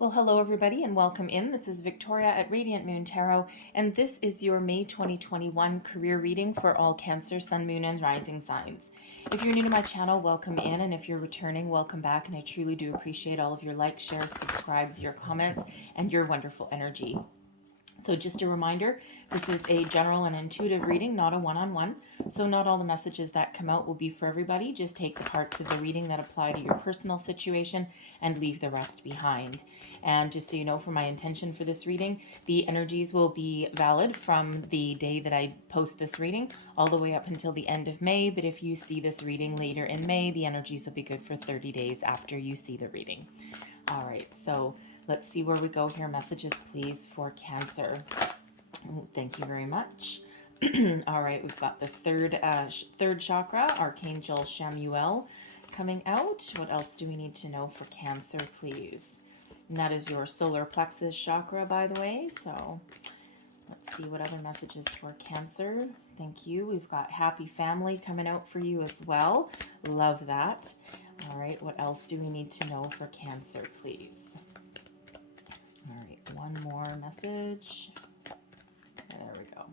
Well, hello everybody and welcome in. This is Victoria at Radiant Moon Tarot, and this is your May 2021 career reading for all Cancer, Sun, Moon, and Rising signs. If you're new to my channel, welcome in, and if you're returning, welcome back, and I truly do appreciate all of your likes, shares, subscribes, your comments, and your wonderful energy. So just a reminder, this is a general and intuitive reading, not a one-on-one. So not all the messages that come out will be for everybody. Just take the parts of the reading that apply to your personal situation and leave the rest behind. And just so you know, for my intention for this reading, the energies will be valid from the day that I post this reading all the way up until the end of May. But if you see this reading later in May, the energies will be good for 30 days after you see the reading. All right, so let's see where we go here. Messages, please, for Cancer. Thank you very much. All right, we've got the third chakra, Archangel Chamuel, coming out. What else do we need to know for Cancer, please? And that is your solar plexus chakra, by the way. So let's see what other messages for Cancer. Thank you. We've got happy family coming out for you as well. Love that. All right, what else do we need to know for Cancer, please? All right, one more message. There we go.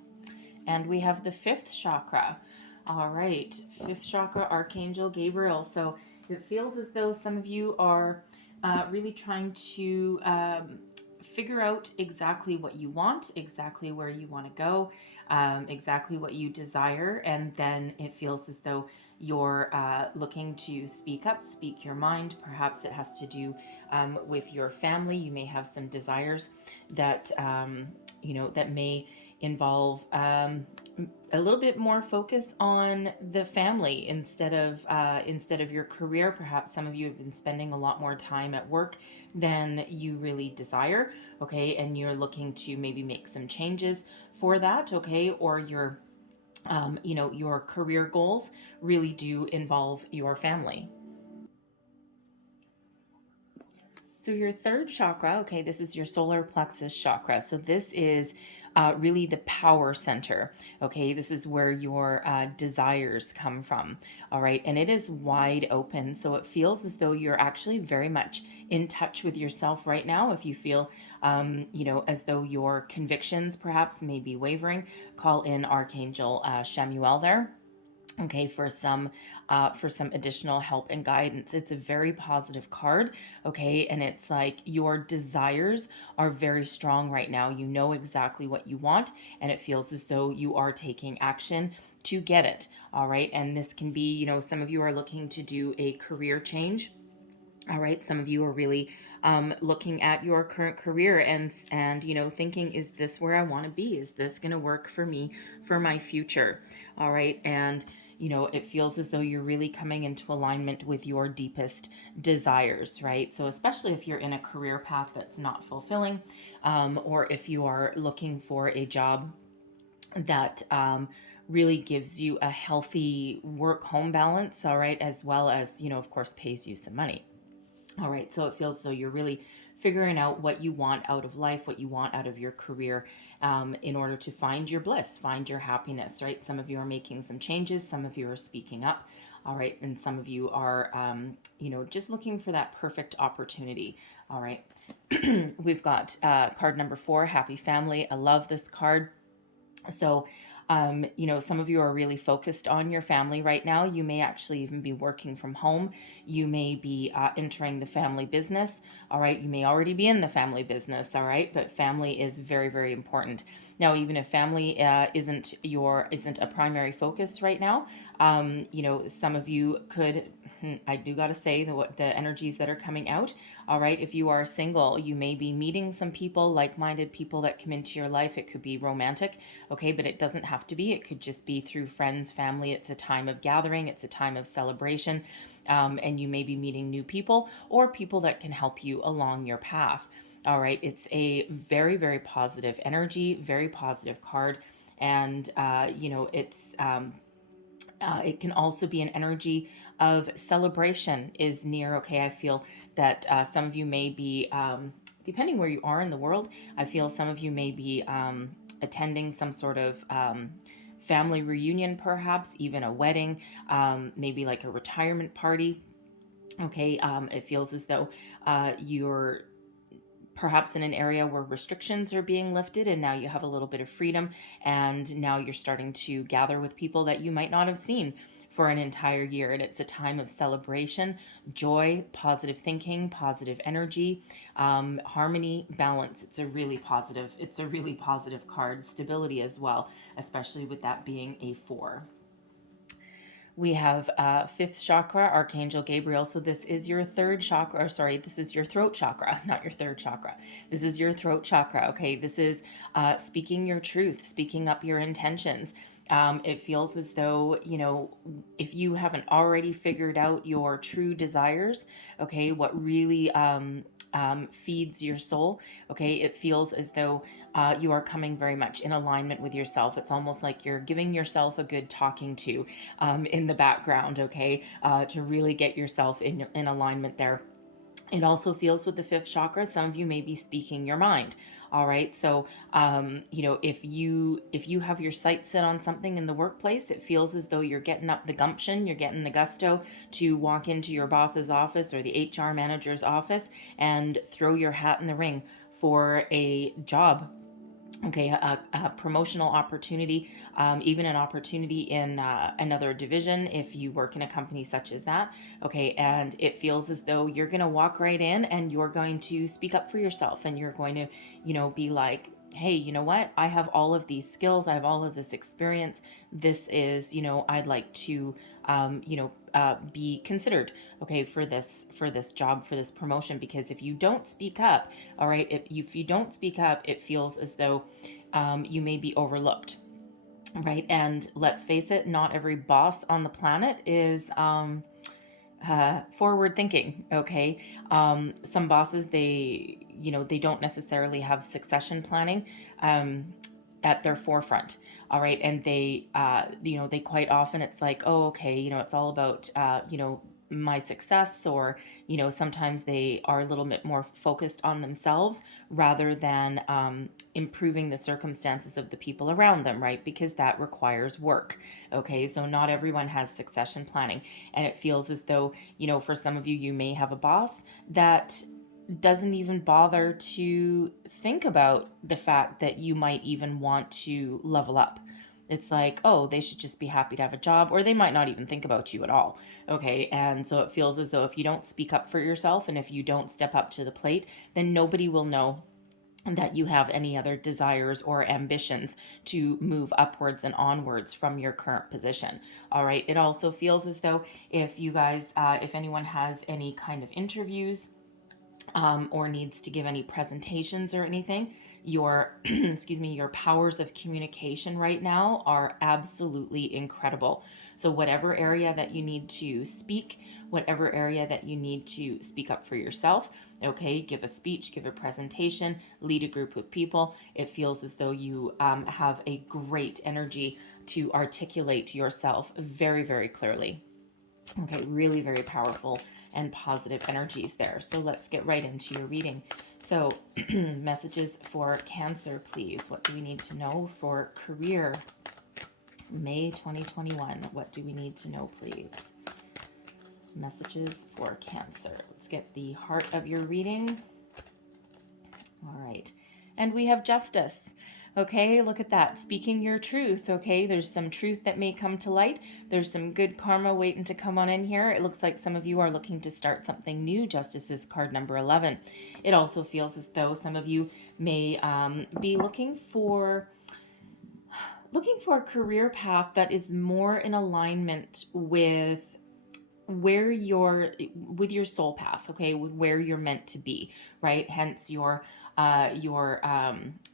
And we have the fifth chakra. All right, fifth chakra, Archangel Gabriel. So it feels as though some of you are really trying to figure out exactly what you want, exactly where you want to go, exactly what you desire. And then it feels as though you're looking to speak up, speak your mind. Perhaps it has to do with your family. You may have some desires that, that may involve a little bit more focus on the family instead of your career. Perhaps some of you have been spending a lot more time at work than you really desire, okay, and you're looking to maybe make some changes for that, okay, or your career goals really do involve your family. So your third chakra, okay, this is your solar plexus chakra. So this is really the power center, okay? This is where your desires come from, all right? And it is wide open. So it feels as though you're actually very much in touch with yourself right now. If you feel, as though your convictions perhaps may be wavering, call in Archangel Chamuel there. Okay, for some additional help and guidance. It's a very positive card, okay, and it's like your desires are very strong right now. You know exactly what you want, and it feels as though you are taking action to get it. All right, and this can be, some of you are looking to do a career change. All right, some of you are really looking at your current career and thinking, is this where I want to be? Is this going to work for me for my future? All right, and it feels as though you're really coming into alignment with your deepest desires, right? So especially if you're in a career path that's not fulfilling, or if you are looking for a job that really gives you a healthy work-home balance, all right, as well as, of course, pays you some money. All right, so it feels as though you're really figuring out what you want out of life, what you want out of your career, in order to find your bliss, find your happiness, right? Some of you are making some changes, some of you are speaking up, all right, and some of you are, just looking for that perfect opportunity, all right? We've got card number 4, Happy Family. I love this card. So some of you are really focused on your family right now. You may actually even be working from home. You may be entering the family business. All right. You may already be in the family business. All right. But family is very, very important. Now, even if family isn't a primary focus right now, some of you could, I do got to say the energies that are coming out. All right. If you are single, you may be meeting some people, like-minded people that come into your life. It could be romantic. Okay. But it doesn't have to be. It could just be through friends, family. It's a time of gathering. It's a time of celebration. And you may be meeting new people or people that can help you along your path. All right. It's a very, very positive energy, very positive card. And, it can also be an energy of celebration is near. Okay, I feel that some of you may be, depending where you are in the world, I feel some of you may be attending some sort of family reunion, perhaps even a wedding, maybe like a retirement party. Okay, it feels as though you're perhaps in an area where restrictions are being lifted and now you have a little bit of freedom, and now you're starting to gather with people that you might not have seen for an entire year. And it's a time of celebration, joy, positive thinking, positive energy, harmony, balance. It's a really positive card. Stability as well, especially with that being a 4. We have fifth chakra, Archangel Gabriel. So this is your third chakra, or sorry, this is your throat chakra, not your third chakra. This is your throat chakra, okay? This is speaking your truth, speaking up your intentions. It feels as though, if you haven't already figured out your true desires, okay, what really feeds your soul, okay, it feels as though you are coming very much in alignment with yourself. It's almost like you're giving yourself a good talking to in the background, okay, to really get yourself in alignment there. It also feels with the fifth chakra, some of you may be speaking your mind. All right. So, if you have your sights set on something in the workplace, it feels as though you're getting up the gumption, you're getting the gusto to walk into your boss's office or the HR manager's office and throw your hat in the ring for a job. Okay, a promotional opportunity, even an opportunity in another division if you work in a company such as that. Okay, and it feels as though you're going to walk right in and you're going to speak up for yourself, and you're going to, be like, hey, you know what? I have all of these skills. I have all of this experience. This is, I'd like to, be considered, okay, for this job, for this promotion. Because if you don't speak up, all right, if you don't speak up, it feels as though you may be overlooked, right? And let's face it, not every boss on the planet is forward thinking. Okay. Some bosses, they don't necessarily have succession planning at their forefront. All right. And they quite often, it's like, oh, okay, it's all about, my success, or, sometimes they are a little bit more focused on themselves rather than improving the circumstances of the people around them, right? Because that requires work. Okay. So not everyone has succession planning. And it feels as though, for some of you, you may have a boss that doesn't even bother to think about the fact that you might even want to level up. It's like, oh, they should just be happy to have a job, or they might not even think about you at all. Okay. And so it feels as though if you don't speak up for yourself and if you don't step up to the plate, then nobody will know that you have any other desires or ambitions to move upwards and onwards from your current position. All right. It also feels as though if you guys, if anyone has any kind of interviews, or needs to give any presentations or anything, your your powers of communication right now are absolutely incredible. So whatever area that you need to speak, whatever area that you need to speak up for yourself, okay, give a speech, give a presentation, lead a group of people, it feels as though you have a great energy to articulate yourself very, very clearly. Okay, really very powerful and positive energies there. So let's get right into your reading. So messages for Cancer, please. What do we need to know for career? May 2021. What do we need to know, please? Messages for Cancer. Let's get the heart of your reading. All right. And we have Justice. Okay, look at that. Speaking your truth. Okay, there's some truth that may come to light. There's some good karma waiting to come on in here. It looks like some of you are looking to start something new. Justice is card number 11. It also feels as though some of you may be looking for a career path that is more in alignment with where with your soul path, okay, with where you're meant to be, right? Hence your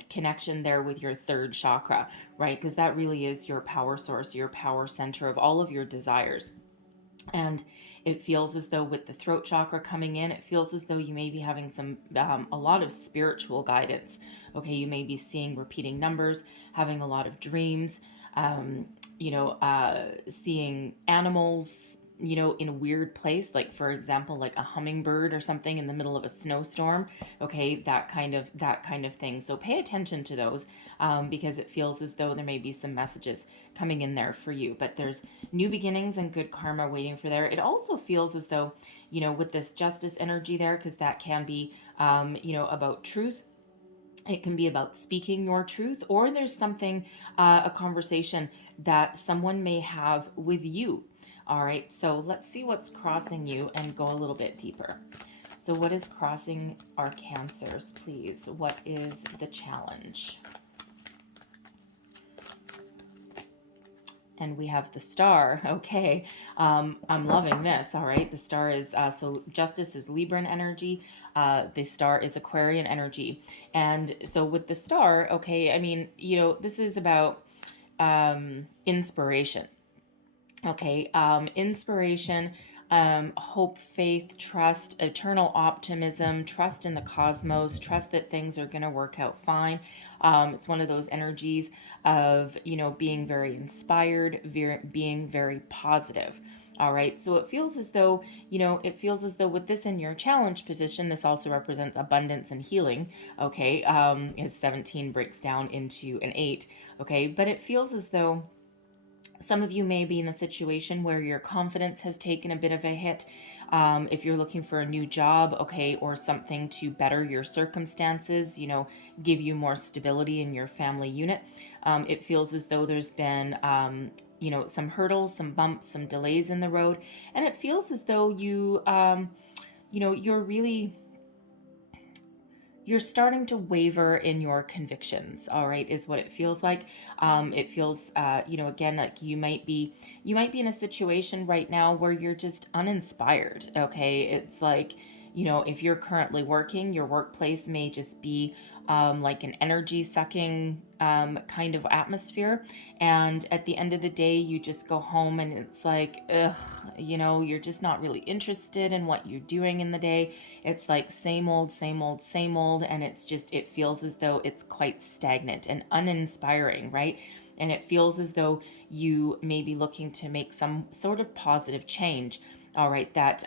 connection there with your third chakra, right? Because that really is your power source, your power center of all of your desires. And it feels as though with the throat chakra coming in, it feels as though you may be having a lot of spiritual guidance. Okay, you may be seeing repeating numbers, having a lot of dreams, seeing animals, you know, in a weird place, like for example, like a hummingbird or something in the middle of a snowstorm. Okay, that kind of thing. So pay attention to those, because it feels as though there may be some messages coming in there for you. But there's new beginnings and good karma waiting for there. It also feels as though, you know, with this justice energy there, because that can be, you know, about truth. It can be about speaking your truth, or there's something, a conversation that someone may have with you. All right, so let's see what's crossing you and go a little bit deeper. So what is crossing our Cancers, please? What is the challenge? And we have the Star. Okay, I'm loving this. All right, the Star is, so justice is Libran energy. The Star is Aquarian energy. And so with the Star, okay, I mean, you know, this is about inspiration. Okay, inspiration, hope, faith, trust, eternal optimism, trust in the cosmos, trust that things are going to work out fine. It's one of those energies of, you know, being very inspired, being very positive. All right, so it feels as though, you know, it feels as though with this in your challenge position, this also represents abundance and healing. Okay, it's 17 breaks down into an 8. Okay, but it feels as though some of you may be in a situation where your confidence has taken a bit of a hit. If you're looking for a new job, okay, or something to better your circumstances, you know, give you more stability in your family unit, it feels as though there's been, you know, some hurdles, some bumps, some delays in the road, and it feels as though you, you know, you're starting to waver in your convictions. All right, is what it feels like. It feels, you know, again, like you might be in a situation right now where you're just uninspired. Okay, it's like, you know, if you're currently working, your workplace may just be, like an energy sucking, kind of atmosphere. And at the end of the day, you just go home and it's like, ugh, you know, you're just not really interested in what you're doing in the day. It's like same old, same old, same old. And it's just, it feels as though it's quite stagnant and uninspiring, right? And it feels as though you may be looking to make some sort of positive change. All right, that,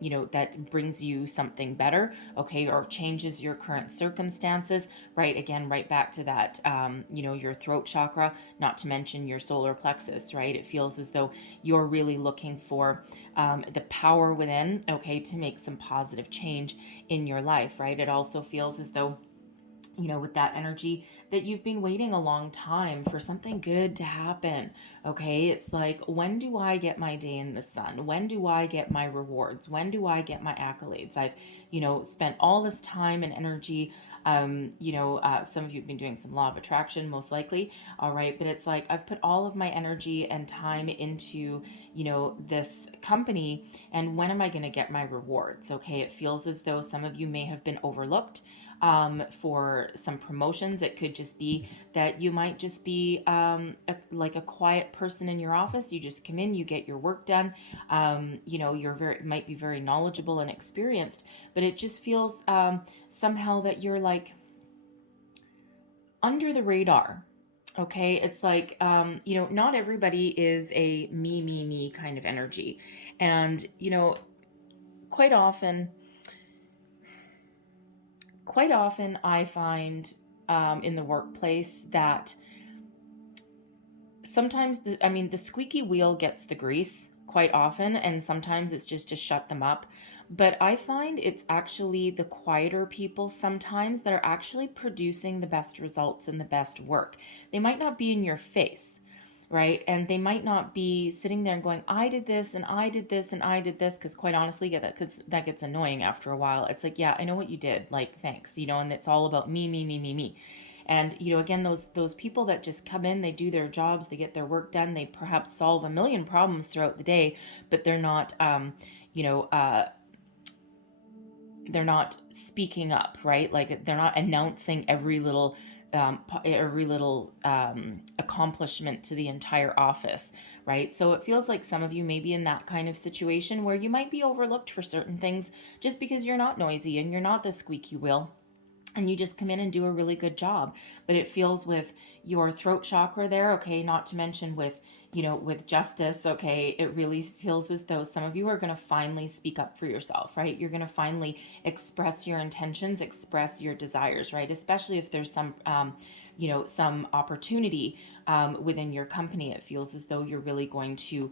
you know, that brings you something better, okay, or changes your current circumstances, right? Again, right back to that, you know, your throat chakra, not to mention your solar plexus, right? It feels as though you're really looking for, the power within, okay, to make some positive change in your life, right? It also feels as though, you know, with that energy, that you've been waiting a long time for something good to happen. Okay, it's like, when do I get my day in the sun? When do I get my rewards? When do I get my accolades? I've, you know, spent all this time and energy. You know, some of you have been doing some law of attraction, most likely. All right, but it's like, I've put all of my energy and time into, you know, this company, and when am I going to get my rewards? Okay, it feels as though some of you may have been overlooked, for some promotions. It could just be that you might just be, like a quiet person in your office. You just come in, you get your work done. You know, might be very knowledgeable and experienced, but it just feels, somehow that you're like under the radar. Okay, it's like, you know, not everybody is a me kind of energy, and you know, quite often I find, in the workplace, that sometimes the squeaky wheel gets the grease quite often, and sometimes it's just to shut them up. But I find it's actually the quieter people sometimes that are actually producing the best results and the best work. They might not be in your face, right? And they might not be sitting there and going, I did this and I did this and I did this, because quite honestly, yeah, that gets annoying after a while. It's like, yeah, I know what you did. Like, thanks, you know, and it's all about me, me, me, me, me. And you know, again, those people that just come in, they do their jobs, they get their work done, they perhaps solve a million problems throughout the day, but they're not, you know, they're not speaking up, right? Like, they're not announcing every little accomplishment to the entire office, right? So it feels like some of you may be in that kind of situation where you might be overlooked for certain things just because you're not noisy and you're not the squeaky wheel, and you just come in and do a really good job. But it feels with your throat chakra there, okay, not to mention with with justice, okay, it really feels as though some of you are going to finally speak up for yourself, right? You're going to finally express your intentions, express your desires, right? Especially if there's some opportunity within your company. It feels as though you're really going to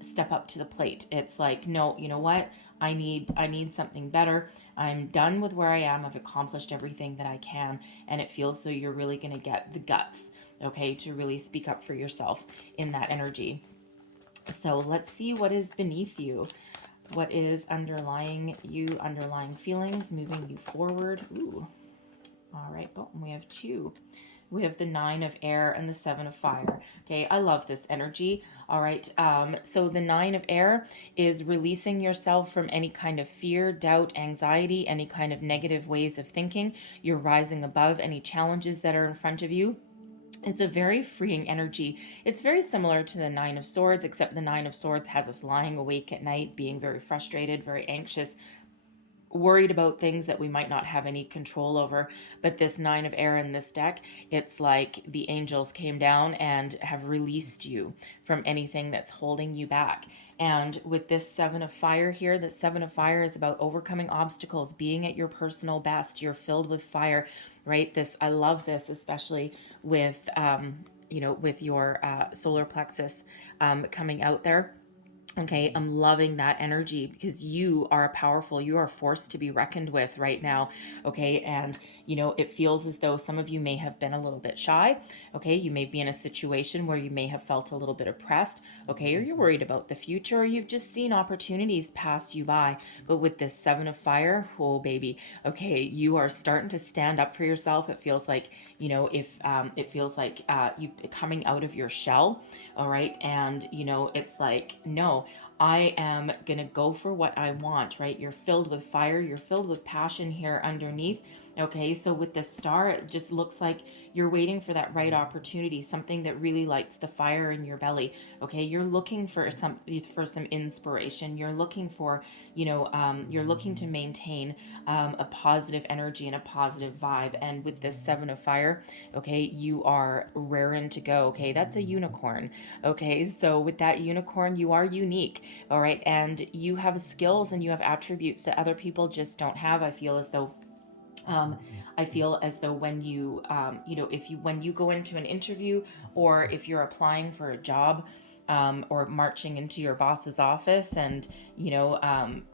step up to the plate. It's like, no, you know what? I need something better. I'm done with where I am. I've accomplished everything that I can, and it feels though you're really going to get the guts, okay, to really speak up for yourself in that energy. So let's see what is beneath you. What is underlying feelings, moving you forward. Ooh. All right. Oh, we have two. We have the 9 of air and the 7 of fire. Okay, I love this energy. All right, so the 9 of air is releasing yourself from any kind of fear, doubt, anxiety, any kind of negative ways of thinking. You're rising above any challenges that are in front of you. It's a very freeing energy. It's very similar to the 9 of swords, except the 9 of swords has us lying awake at night, being very frustrated, very anxious, worried about things that we might not have any control over. But this 9 of air in this deck, it's like the angels came down and have released you from anything that's holding you back. And with this 7 of fire here, the 7 of fire is about overcoming obstacles, being at your personal best. You're filled with fire, right? I love this, especially with with your solar plexus coming out there. Okay, I'm loving that energy because you are powerful. You are a force to be reckoned with right now. Okay, and it feels as though some of you may have been a little bit shy. Okay, you may be in a situation where you may have felt a little bit oppressed. Okay, or you're worried about the future, or you've just seen opportunities pass you by. But with this 7 of fire, oh baby, okay, you are starting to stand up for yourself. It feels like, if it feels like you coming out of your shell. All right, and it's like, no, I am going to go for what I want, right? You're filled with fire. You're filled with passion here underneath. Okay, so with the star, it just looks like you're waiting for that right opportunity, something that really lights the fire in your belly. Okay, you're looking for some inspiration. You're looking for, you're looking to maintain a positive energy and a positive vibe. And with this 7 of fire, okay, you are raring to go. Okay, that's a unicorn. Okay, so with that unicorn, you are unique. All right, and you have skills and you have attributes that other people just don't have. I feel as though when when you go into an interview, or if you're applying for a job, or marching into your boss's office and,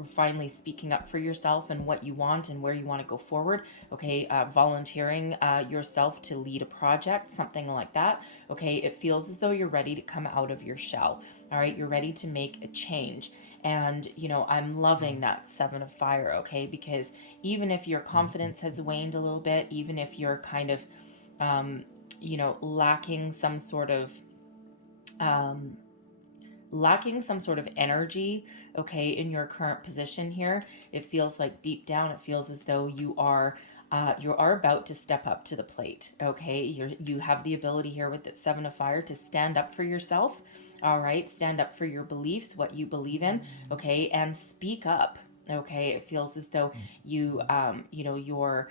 finally speaking up for yourself and what you want and where you want to go forward. Okay, volunteering yourself to lead a project, something like that. Okay, it feels as though you're ready to come out of your shell. All right, you're ready to make a change. And, I'm loving that 7 of fire, okay? Because even if your confidence has waned a little bit, even if you're kind of, lacking some sort of, energy, okay, in your current position here, it feels like deep down, it feels as though you are about to step up to the plate. Okay, you have the ability here with that 7 of fire to stand up for yourself. All right, stand up for your beliefs, what you believe in. Okay, and speak up. Okay, it feels as though you're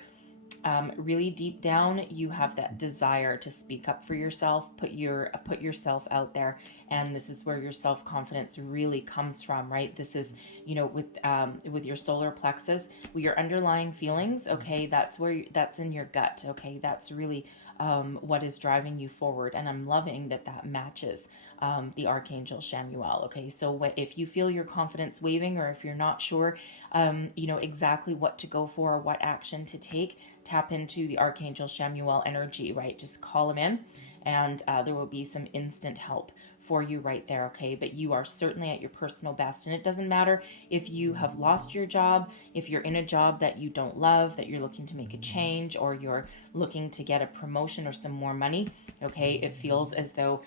really deep down, you have that desire to speak up for yourself, put yourself out there, and this is where your self-confidence really comes from, right? This is, with your solar plexus, with your underlying feelings. Okay, that's in your gut. Okay, that's really what is driving you forward, and I'm loving that matches the Archangel Shamuel. Okay, so if you feel your confidence waving, or if you're not sure, exactly what to go for or what action to take, tap into the Archangel Shamuel energy, right? Just call him in, and there will be some instant help for you right there, okay? But you are certainly at your personal best, and it doesn't matter if you have lost your job, if you're in a job that you don't love, that you're looking to make a change, or you're looking to get a promotion or some more money, okay? It feels as though,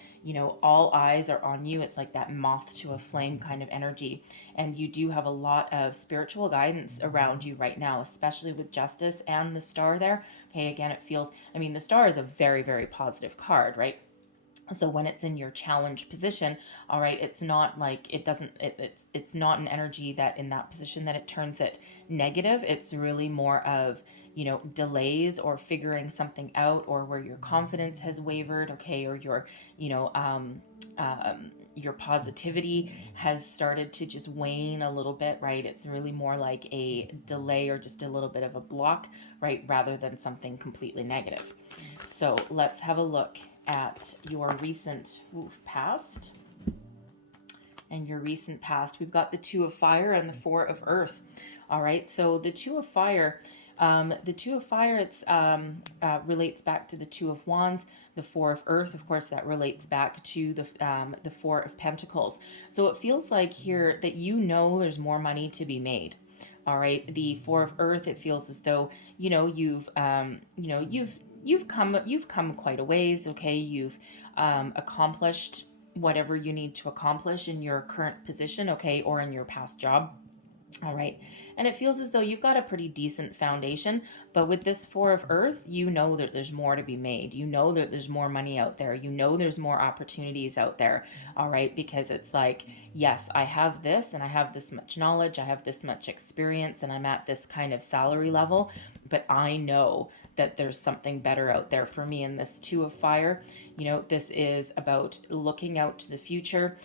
all eyes are on you. It's like that moth to a flame kind of energy, and you do have a lot of spiritual guidance around you right now, especially with justice and the star there. Okay, again, it feels, the star is a very, very positive card, right? So when it's in your challenge position, all right, it's not like it doesn't it's not an energy that in that position that it turns it negative. It's really more of, delays or figuring something out, or where your confidence has wavered, okay, or your positivity has started to just wane a little bit, right? It's really more like a delay or just a little bit of a block, right, rather than something completely negative. So let's have a look at your recent past. And your recent past, we've got the Two of Fire and the Four of Earth. All right, so the Two of Fire, it's relates back to the Two of Wands. The Four of Earth, of course, that relates back to the Four of Pentacles. So it feels like here that there's more money to be made. All right, the Four of Earth, it feels as though you've come quite a ways. Okay, you've accomplished whatever you need to accomplish in your current position, okay, or in your past job. All right. And it feels as though you've got a pretty decent foundation, but with this Four of Earth, you know that there's more to be made. You know that there's more money out there. You know there's more opportunities out there. All right. Because it's like, yes, I have this and I have this much knowledge. I have this much experience and I'm at this kind of salary level, but I know that there's something better out there for me. In this Two of Fire, this is about looking out to the future,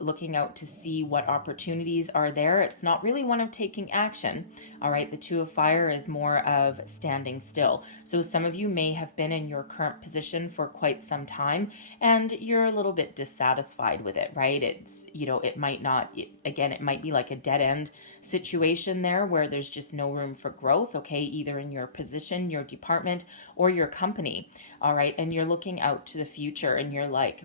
looking out to see what opportunities are there. It's not really one of taking action. All right. The Two of Fire is more of standing still. So some of you may have been in your current position for quite some time and you're a little bit dissatisfied with it, right? It's, it might not, again, it might be like a dead end situation there where there's just no room for growth, okay, either in your position, your department, or your company. All right. And you're looking out to the future and you're like,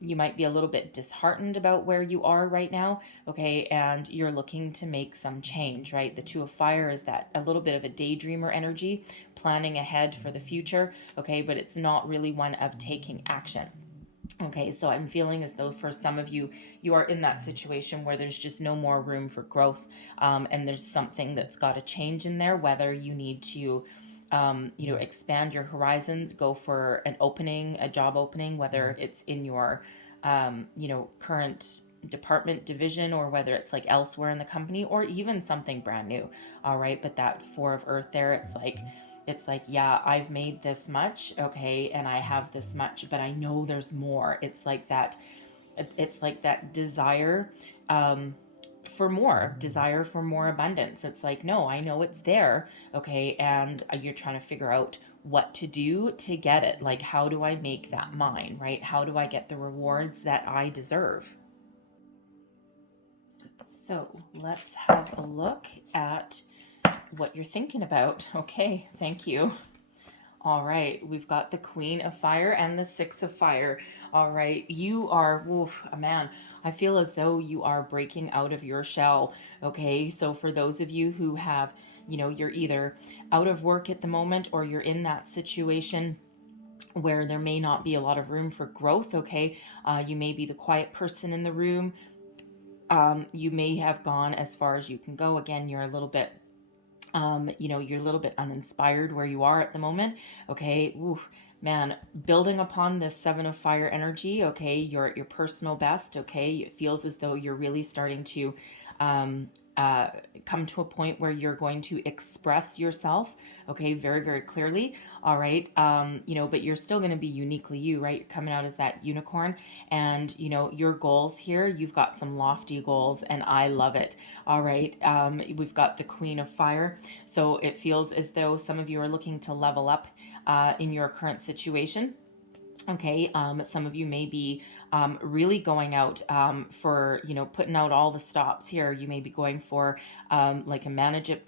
you might be a little bit disheartened about where you are right now, okay, and you're looking to make some change, right? The Two of Fire is that a little bit of a daydreamer energy, planning ahead for the future, okay, but it's not really one of taking action. Okay, so I'm feeling as though for some of you, you are in that situation where there's just no more room for growth, and there's something that's got to change in there, whether you need to expand your horizons, go for a job opening, whether it's in your, current department division, or whether it's like elsewhere in the company, or even something brand new. All right. But that Four of Earth there, it's like, yeah, I've made this much. Okay. And I have this much, but I know there's more. It's like that desire, desire for more abundance. It's like, no, I know it's there. Okay. And you're trying to figure out what to do to get it. Like, how do I make that mine, right? How do I get the rewards that I deserve? So let's have a look at what you're thinking about. Okay. Thank you. All right, we've got the Queen of Fire and the Six of Fire. All right, you are, man, I feel as though you are breaking out of your shell. Okay, so for those of you who have, you're either out of work at the moment or you're in that situation where there may not be a lot of room for growth. Okay, you may be the quiet person in the room. You may have gone as far as you can go. Again, you're a little bit you're a little bit uninspired where you are at the moment. Okay. Ooh, man, building upon this Seven of Fire energy. Okay. You're at your personal best. Okay. It feels as though you're really starting to, come to a point where you're going to express yourself, okay, very, very clearly. All right. But you're still going to be uniquely you, right? You're coming out as that unicorn, and, your goals here, you've got some lofty goals, and I love it. All right. We've got the Queen of Fire. So it feels as though some of you are looking to level up, in your current situation. Okay, some of you may be really going out for, putting out all the stops here. You may be going for like a managerial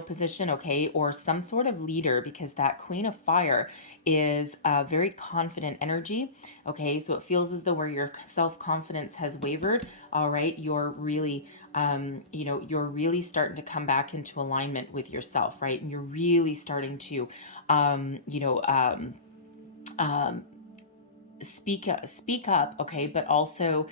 position, okay, or some sort of leader, because that Queen of Fire is a very confident energy. Okay, so it feels as though where your self-confidence has wavered, all right, you're really you're really starting to come back into alignment with yourself, right? And you're really starting to speak up, okay, but also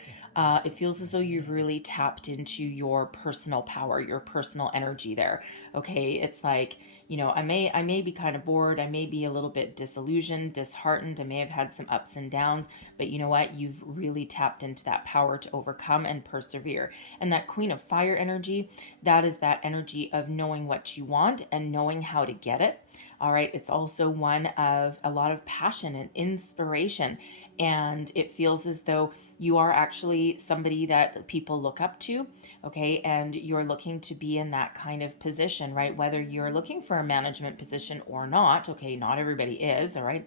It feels as though you've really tapped into your personal power, your personal energy there. Okay, it's like, I may be kind of bored, I may be a little bit disillusioned, disheartened, I may have had some ups and downs, but you know what? You've really tapped into that power to overcome and persevere. And that Queen of Fire energy, that is that energy of knowing what you want and knowing how to get it. All right, it's also one of a lot of passion and inspiration. And it feels as though you are actually somebody that people look up to, okay? And you're looking to be in that kind of position, right? Whether you're looking for a management position or not, okay? Not everybody is, all right?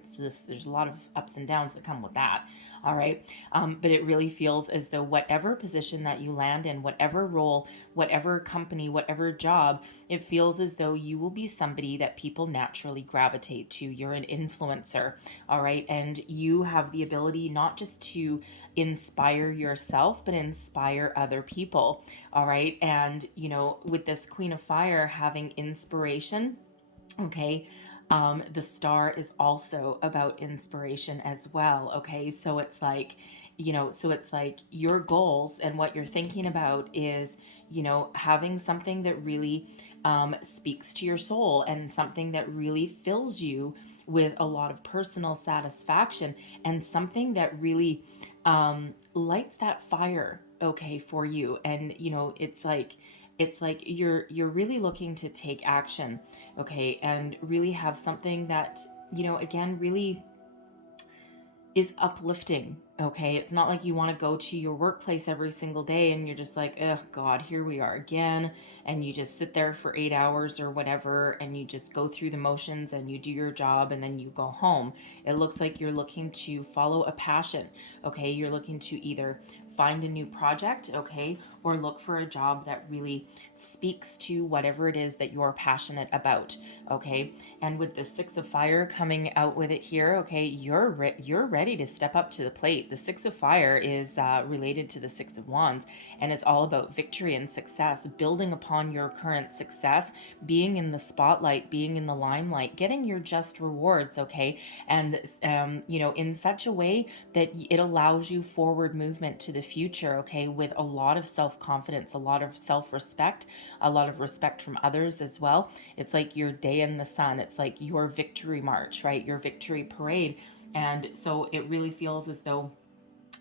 There's a lot of ups and downs that come with that, all right? But it really feels as though whatever position that you land in, whatever role, whatever company, whatever job, it feels as though you will be somebody that people naturally gravitate to. You're an influencer, all right? And you have the ability not just to inspire yourself, but inspire other people, all right? And, with this Queen of Fire having inspiration, okay, the star is also about inspiration as well, okay? So it's like your goals and what you're thinking about is, having something that really speaks to your soul and something that really fills you with a lot of personal satisfaction and something that really lights that fire, okay, for you. And it's like you're really looking to take action, okay, and really have something that, again, really is uplifting, okay? It's not like you want to go to your workplace every single day and you're just like, oh God, here we are again. And you just sit there for 8 hours or whatever, and you just go through the motions and you do your job and then you go home. It looks like you're looking to follow a passion, okay? You're looking to either find a new project, okay, or look for a job that really speaks to whatever it is that you're passionate about, okay? And with the Six of Fire coming out with it here, okay, you're ready to step up to the plate. The Six of Fire is related to the Six of Wands, and it's all about victory and success, building upon your current success, being in the spotlight, being in the limelight, getting your just rewards, okay, and in such a way that it allows you forward movement to the future, okay, with a lot of self-confidence, a lot of self-respect, a lot of respect from others as well. It's like your day in the sun. It's like your victory march, right? Your victory parade. And so it really feels as though,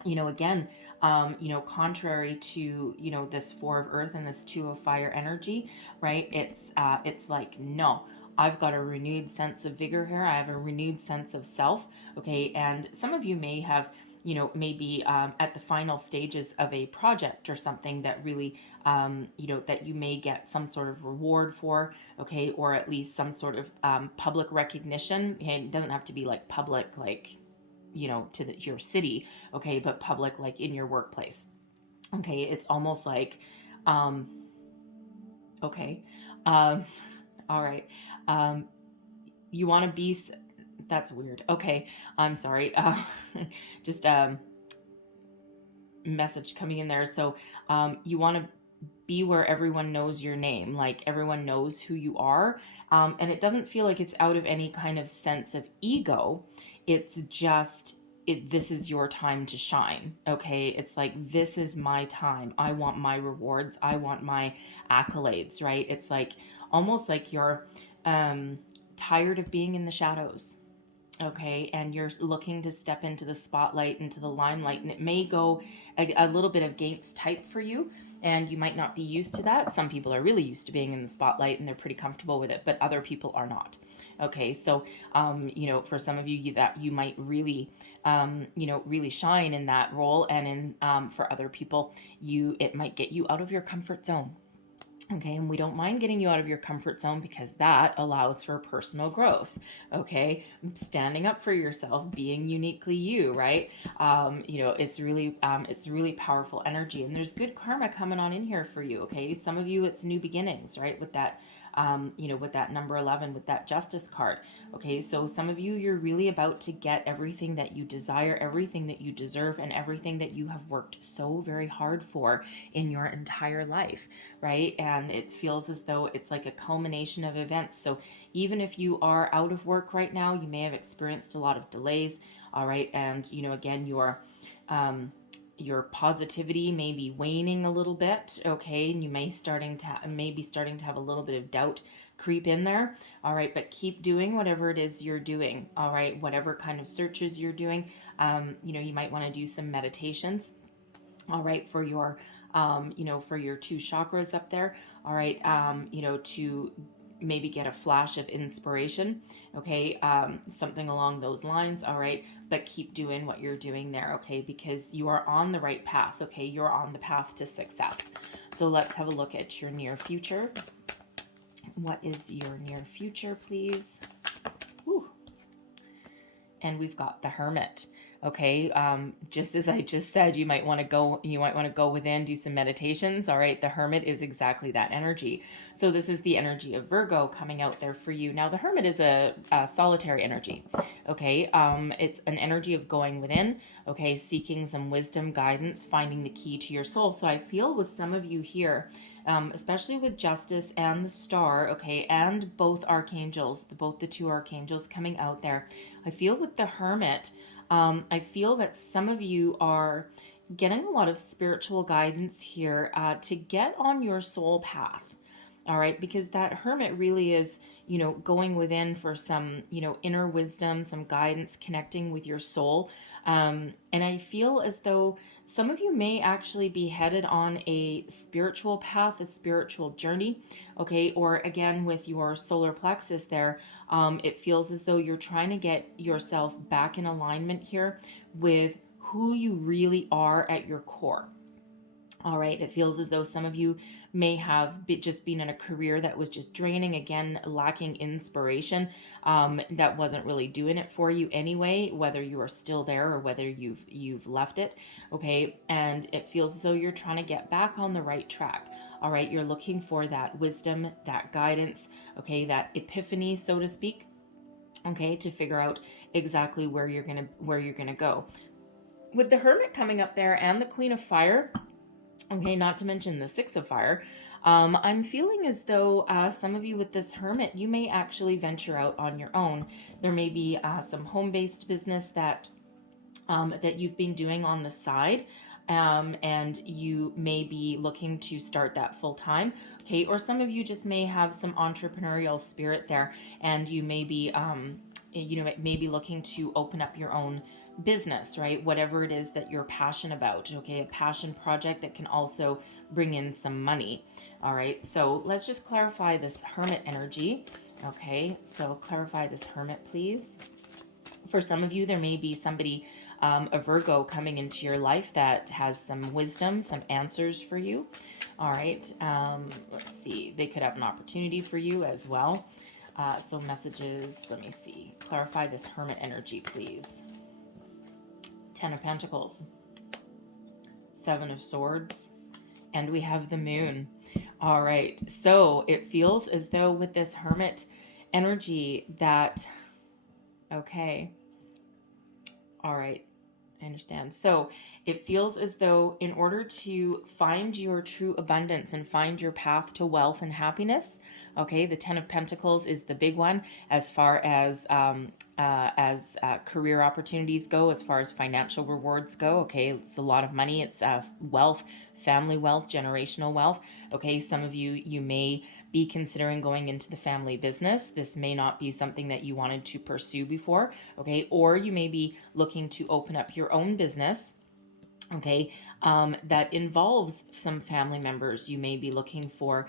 again, contrary to, this Four of Earth and this Two of Fire energy, right? It's like, no, I've got a renewed sense of vigor here. I have a renewed sense of self. Okay. And some of you may have, maybe at the final stages of a project or something that really, that you may get some sort of reward for, okay, or at least some sort of public recognition. And it doesn't have to be like public, like, to your city, okay, but public, like in your workplace. Okay, it's almost like, um, okay, um, all right, um, you want to be. That's weird. Okay, I'm sorry. Just message coming in there. So you want to be where everyone knows your name, like everyone knows who you are. And it doesn't feel like it's out of any kind of sense of ego. It's just, this is your time to shine. Okay. It's like, this is my time. I want my rewards. I want my accolades, right? It's like almost like you're tired of being in the shadows. Okay, and you're looking to step into the spotlight, into the limelight, and it may go a little bit against type for you, and you might not be used to that. Some people are really used to being in the spotlight and they're pretty comfortable with it, but other people are not. Okay, so for some of you, that you might really, really shine in that role, and for other people, it might get you out of your comfort zone. Okay, and we don't mind getting you out of your comfort zone because that allows for personal growth. Okay, standing up for yourself, being uniquely you, right? It's really powerful energy, and there's good karma coming on in here for you. Okay, some of you, it's new beginnings, right? With that, with that number 11, with that Justice card. Okay, so some of you, you're really about to get everything that you desire, everything that you deserve, and everything that you have worked so very hard for in your entire life, right? And it feels as though it's like a culmination of events. So even if you are out of work right now, you may have experienced a lot of delays, all right? And, again, you're, your positivity may be waning a little bit, okay, and you may be starting to have a little bit of doubt creep in there. All right, but keep doing whatever it is you're doing. All right, whatever kind of searches you're doing. You might want to do some meditations. All right, for your for your two chakras up there. All right, to maybe get a flash of inspiration, okay, something along those lines. All right, but keep doing what you're doing there, okay, because you are on the right path. Okay, you're on the path to success. So let's have a look at your near future. What is your near future, please? Whew. And we've got the Hermit. Okay, just as I just said, you might want to go within, do some meditations. All right, the Hermit is exactly that energy. So this is the energy of Virgo coming out there for you. Now the Hermit is a solitary energy. Okay, it's an energy of going within. Okay, seeking some wisdom, guidance, finding the key to your soul. So I feel with some of you here, especially with Justice and the Star, okay, and both archangels, both the two archangels coming out there. I feel with the Hermit, I feel that some of you are getting a lot of spiritual guidance here to get on your soul path. All right, because that Hermit really is, going within for some, inner wisdom, some guidance, connecting with your soul. And I feel as though some of you may actually be headed on a spiritual path, a spiritual journey, okay? Or again, with your solar plexus there, it feels as though you're trying to get yourself back in alignment here with who you really are at your core. All right, it feels as though some of you may have just been in a career that was just draining, again, lacking inspiration, that wasn't really doing it for you anyway, whether you are still there or whether you've left it, okay? And it feels as though you're trying to get back on the right track. All right, you're looking for that wisdom, that guidance, okay, that epiphany, so to speak, okay, to figure out exactly where you're gonna go. With the Hermit coming up there and the Queen of Fire, okay, not to mention the Six of Fire, I'm feeling as though some of you with this Hermit, you may actually venture out on your own. There may be some home-based business that you've been doing on the side, and you may be looking to start that full time. Okay, or some of you just may have some entrepreneurial spirit there, and you may be maybe looking to open up your own business, right? Whatever it is that you're passionate about, okay? A passion project that can also bring in some money. All right, so let's just clarify this Hermit energy. Okay, so clarify this Hermit, please. For some of you, there may be somebody, a Virgo, coming into your life that has some wisdom, some answers for you. All right, let's see. They could have an opportunity for you as well. So messages, let me see. Clarify this Hermit energy, please. Ten of Pentacles, Seven of Swords, and we have the Moon. All right, so it feels as though with this Hermit energy that, okay, all right, I understand. So it feels as though in order to find your true abundance and find your path to wealth and happiness, okay, the Ten of Pentacles is the big one as far as career opportunities go, as far as financial rewards go. Okay, it's a lot of money. It's wealth, family wealth, generational wealth. Okay, some of you may be considering going into the family business. This may not be something that you wanted to pursue before. Okay, or you may be looking to open up your own business. Okay, that involves some family members. You may be looking for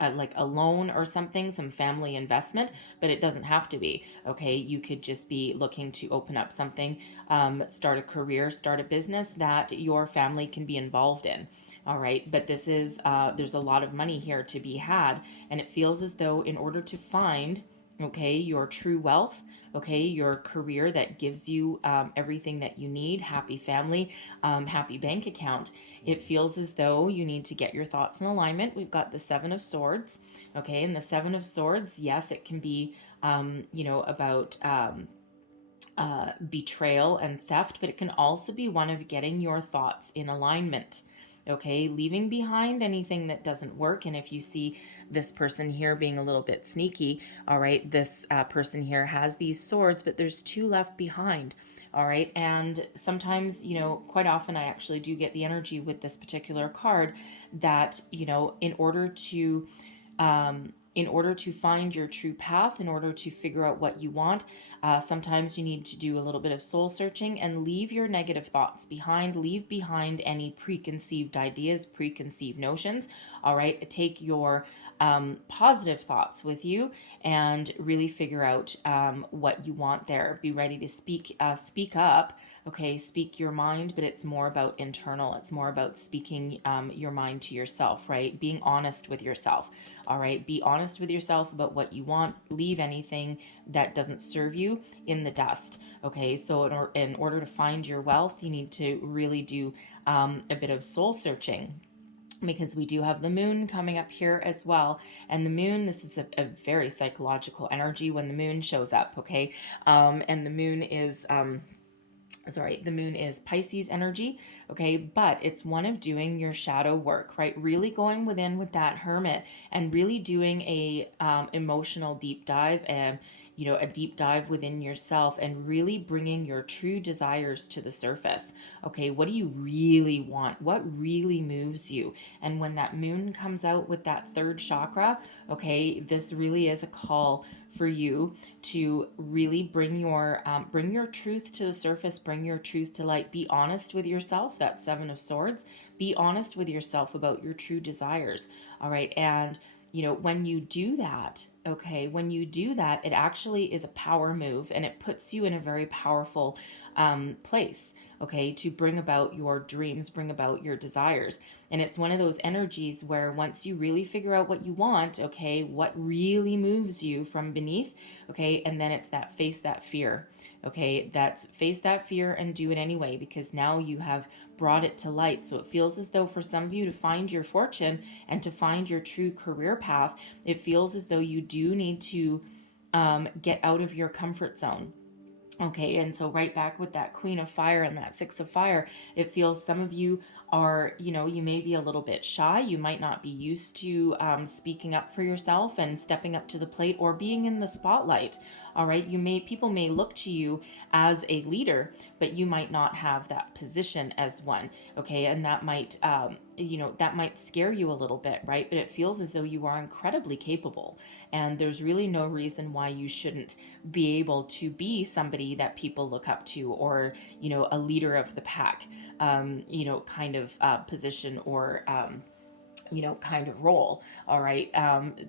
like a loan or something, some family investment, but it doesn't have to be. Okay, you could just be looking to open up something, start a career, start a business that your family can be involved in. All right, but this is there's a lot of money here to be had, and it feels as though in order to find, okay, your true wealth, okay, your career that gives you everything that you need, happy family, happy bank account, it feels as though you need to get your thoughts in alignment. We've got the Seven of Swords, okay, and the Seven of Swords, yes, it can be, about betrayal and theft, but it can also be one of getting your thoughts in alignment. okay? Leaving behind anything that doesn't work. And if you see this person here being a little bit sneaky, all right, this person here has these swords, but there's two left behind, all right? And sometimes, you know, quite often I actually do get the energy with this particular card that, you know, in order to find your true path, in order to figure out what you want, sometimes you need to do a little bit of soul searching and leave your negative thoughts behind. Leave behind any preconceived ideas, preconceived notions. All right, take your positive thoughts with you and really figure out what you want there. Be ready to speak up. Okay, speak your mind, but it's more about internal. It's more about speaking your mind to yourself, right? Being honest with yourself. All right, be honest with yourself about what you want. Leave anything that doesn't serve you in the dust. Okay, so in order to find your wealth, you need to really do a bit of soul searching, because we do have the moon coming up here as well. And the moon, this is a very psychological energy when the moon shows up, okay? And the moon is the moon is Pisces energy, okay? But it's one of doing your shadow work, right? Really going within with that hermit and really doing a emotional deep dive and, you know, a deep dive within yourself and really bringing your true desires to the surface. Okay, what do you really want? What really moves you? And when that moon comes out with that third chakra, okay, this really is a call for you to really bring your truth to the surface, bring your truth to light. Be honest with yourself. That Seven of Swords. Be honest with yourself about your true desires. All right, and you know, when you do that, okay, when you do that, it actually is a power move and it puts you in a very powerful place, okay, to bring about your dreams, bring about your desires. And it's one of those energies where once you really figure out what you want, okay, what really moves you from beneath, okay, and then it's that face that fear, okay, that's face that fear and do it anyway, because now you have brought it to light. So it feels as though for some of you to find your fortune and to find your true career path, it feels as though you do need to get out of your comfort zone. Okay, and so right back with that Queen of Fire and that Six of Fire, it feels some of you are, you know, you may be a little bit shy. You might not be used to speaking up for yourself and stepping up to the plate or being in the spotlight. All right, people may look to you as a leader, but you might not have that position as one. Okay, and that might, that might scare you a little bit, right? But it feels as though you are incredibly capable, and there's really no reason why you shouldn't be able to be somebody that people look up to, or, you know, a leader of the pack, kind of position or, kind of role. All right.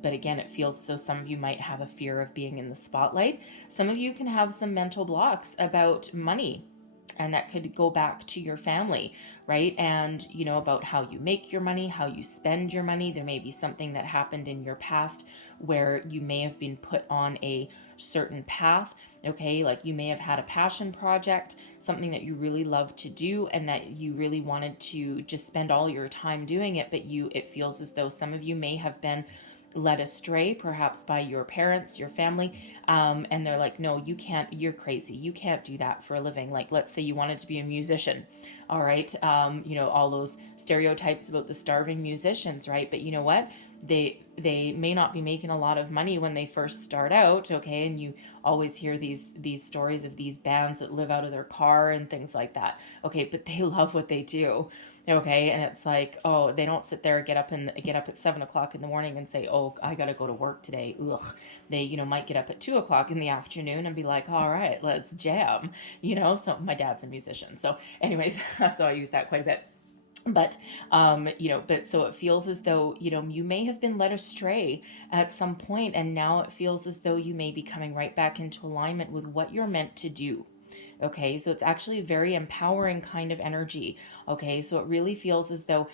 But again, it feels as though some of you might have a fear of being in the spotlight. Some of you can have some mental blocks about money, and that could go back to your family, right? And, you know, about how you make your money, how you spend your money. There may be something that happened in your past where you may have been put on a certain path, okay? Like you may have had a passion project, something that you really love to do and that you really wanted to just spend all your time doing it, but it feels as though some of you may have been led astray perhaps by your parents, your family, and they're like, no, you can't, you're crazy, you can't do that for a living. Like, let's say you wanted to be a musician, all right, all those stereotypes about the starving musicians, right? But you know what, they may not be making a lot of money when they first start out, okay? And you always hear these stories of these bands that live out of their car and things like that, okay? But they love what they do, okay? And it's like, oh, they don't sit there, get up at 7 o'clock in the morning and say, oh, I gotta go to work today. Ugh. They, might get up at 2 o'clock in the afternoon and be like, all right, let's jam. So my dad's a musician, so anyways, so I use that quite a bit. But so it feels as though, you may have been led astray at some point, and now it feels as though you may be coming right back into alignment with what you're meant to do. Okay, so it's actually a very empowering kind of energy. Okay, so it really feels as though,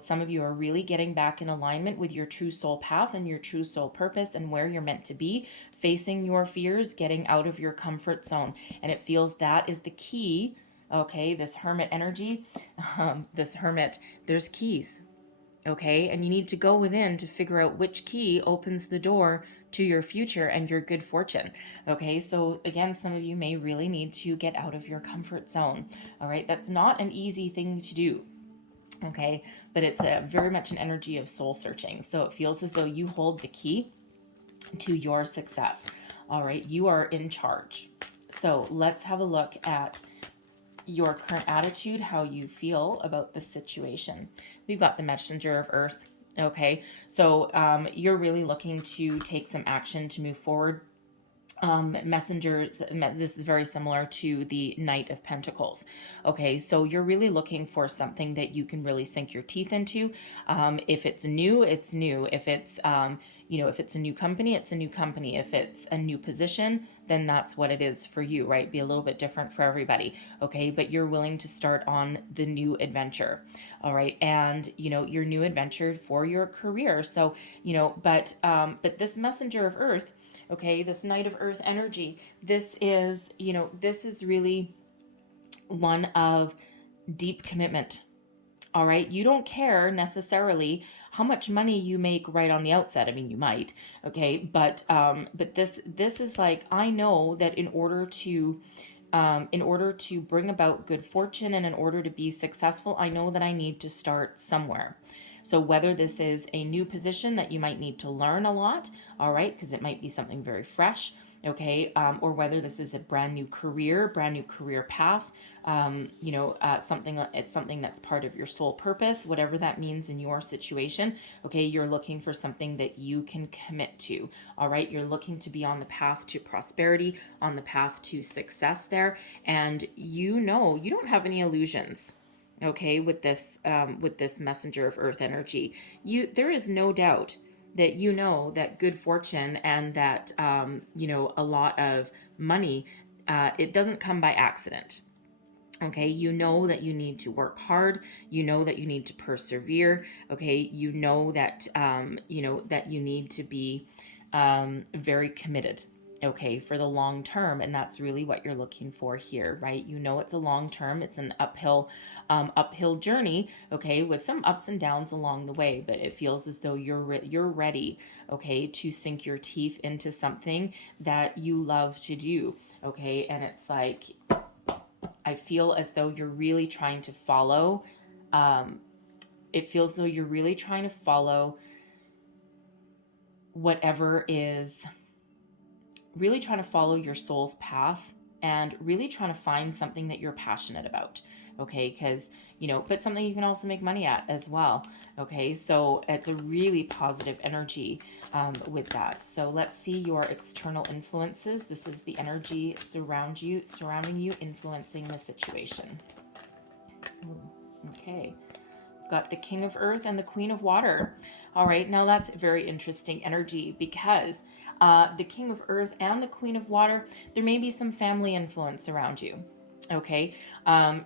some of you are really getting back in alignment with your true soul path and your true soul purpose and where you're meant to be, facing your fears, getting out of your comfort zone. And it feels that is the key. Okay, this hermit energy, there's keys. Okay, and you need to go within to figure out which key opens the door to your future and your good fortune. Okay, so again, some of you may really need to get out of your comfort zone. All right, that's not an easy thing to do. Okay, but it's a very much an energy of soul searching. So it feels as though you hold the key to your success. All right, you are in charge. So let's have a look at your current attitude, how you feel about the situation. We've got the Messenger of Earth. Okay, so you're really looking to take some action to move forward. Messengers, this is very similar to the Knight of Pentacles. Okay, so you're really looking for something that you can really sink your teeth into. If it's new, it's new. If it's if it's a new company, it's a new company. If it's a new position, then that's what it is for you, right? Be a little bit different for everybody. Okay, but you're willing to start on the new adventure. All right, and your new adventure for your career. So but this Messenger of Earth, okay, this Knight of Earth energy, this is really one of deep commitment. All right, you don't care necessarily how much money you make right on the outset. I mean, you might, okay, but this is like, I know that in order to bring about good fortune and in order to be successful, I know that I need to start somewhere. So whether this is a new position that you might need to learn a lot, all right, because it might be something very fresh, okay, or whether this is a brand new career path, it's something that's part of your soul purpose, whatever that means in your situation. Okay, you're looking for something that you can commit to. All right, you're looking to be on the path to prosperity, on the path to success there, and you don't have any illusions. Okay, with this Messenger of Earth energy, there is no doubt that that good fortune and that a lot of money, it doesn't come by accident. Okay, you know that you need to work hard. You know that you need to persevere. Okay, you know that that you need to be very committed. Okay, for the long term, and that's really what you're looking for here, right? It's a long term. It's an uphill journey. Okay, with some ups and downs along the way, but it feels as though you're ready. Okay, to sink your teeth into something that you love to do. Okay, and it's like, I feel as though you're really trying to follow. It feels as though you're really trying to follow whatever is, really trying to follow your soul's path and really trying to find something that you're passionate about. Okay, because but something you can also make money at as well. Okay, so it's a really positive energy with that. So let's see your external influences. This is the energy surrounding you, influencing the situation. Okay, got the King of Earth and the Queen of Water. All right, now that's very interesting energy because the King of Earth and the Queen of Water, there may be some family influence around you. Okay,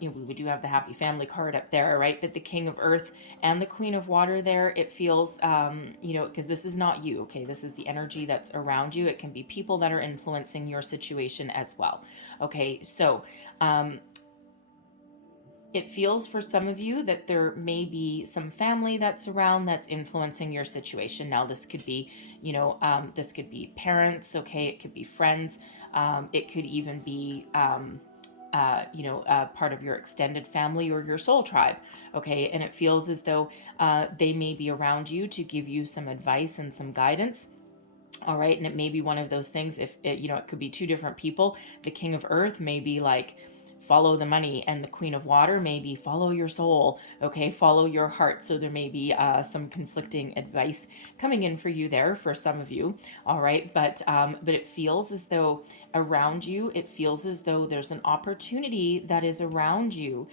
we do have the happy family card up there, right? But the King of Earth and the Queen of Water there, it feels, because this is not you, okay? This is the energy that's around you. It can be people that are influencing your situation as well. Okay, so it feels for some of you that there may be some family that's around that's influencing your situation. Now, this could be, this could be parents, okay? It could be friends. It could even be, part of your extended family or your soul tribe. Okay. And it feels as though they may be around you to give you some advice and some guidance. All right. And it may be one of those things. If it, it could be two different people. The King of Earth may be like, follow the money, and the Queen of Water may be follow your soul. Okay, follow your heart. So there may be some conflicting advice coming in for you there for some of you. All right, but it feels as though around you, it feels as though there's an opportunity that is around you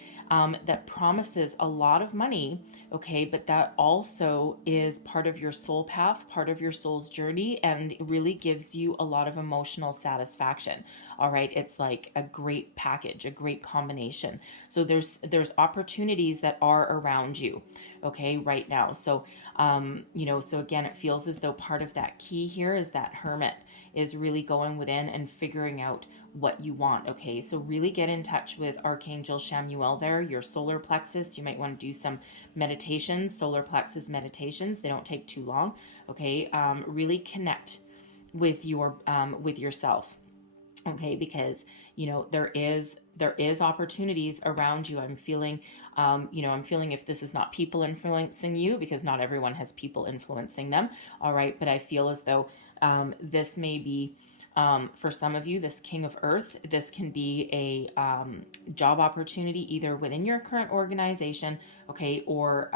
that promises a lot of money. Okay, but that also is part of your soul path, part of your soul's journey, and really gives you a lot of emotional satisfaction. All right, it's like a great package, a great combination. So there's opportunities that are around you, okay, right now. So so again, it feels as though part of that key here is that Hermit is really going within and figuring out what you want. Okay, so really get in touch with Archangel Chamuel there, your solar plexus. You might want to do some meditations, solar plexus meditations. They don't take too long. Okay, really connect with yourself. Okay, because there is opportunities around you. I'm feeling, I'm feeling if this is not people influencing you, because not everyone has people influencing them. All right. But I feel as though this may be, for some of you, this King of Earth, this can be a job opportunity either within your current organization, okay, or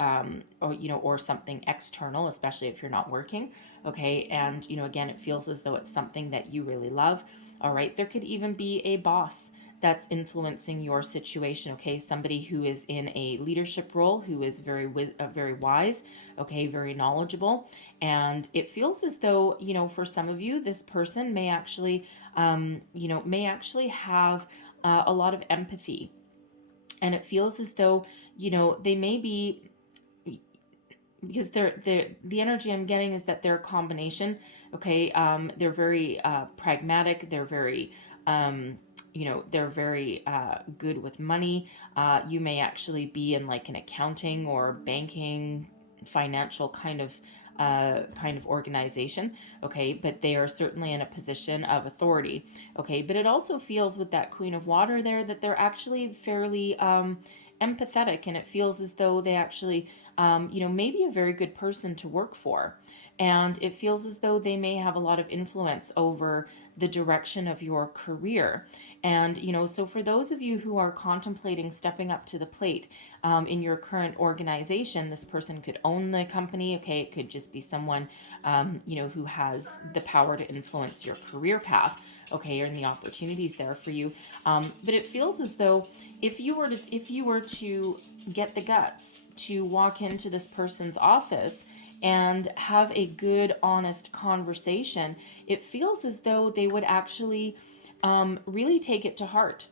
something external, especially if you're not working, okay. And again, it feels as though it's something that you really love. All right, there could even be a boss that's influencing your situation, okay? Somebody who is in a leadership role, who is very wise, okay, very knowledgeable. And it feels as though, for some of you, this person may actually, have a lot of empathy. And it feels as though, they may be, because the energy I'm getting is that they're a combination. Okay, they're very pragmatic. They're very they're very good with money. You may actually be in like an accounting or banking, financial kind of organization. Okay, but they are certainly in a position of authority. Okay, but it also feels with that Queen of Water there that they're actually fairly empathetic, and it feels as though they actually maybe a very good person to work for. And it feels as though they may have a lot of influence over the direction of your career. And, so for those of you who are contemplating stepping up to the plate in your current organization, this person could own the company. Okay, it could just be someone, who has the power to influence your career path. Okay, and the opportunities there for you. But it feels as though if you were to get the guts to walk into this person's office and have a good, honest conversation, it feels as though they would actually really take it to heart.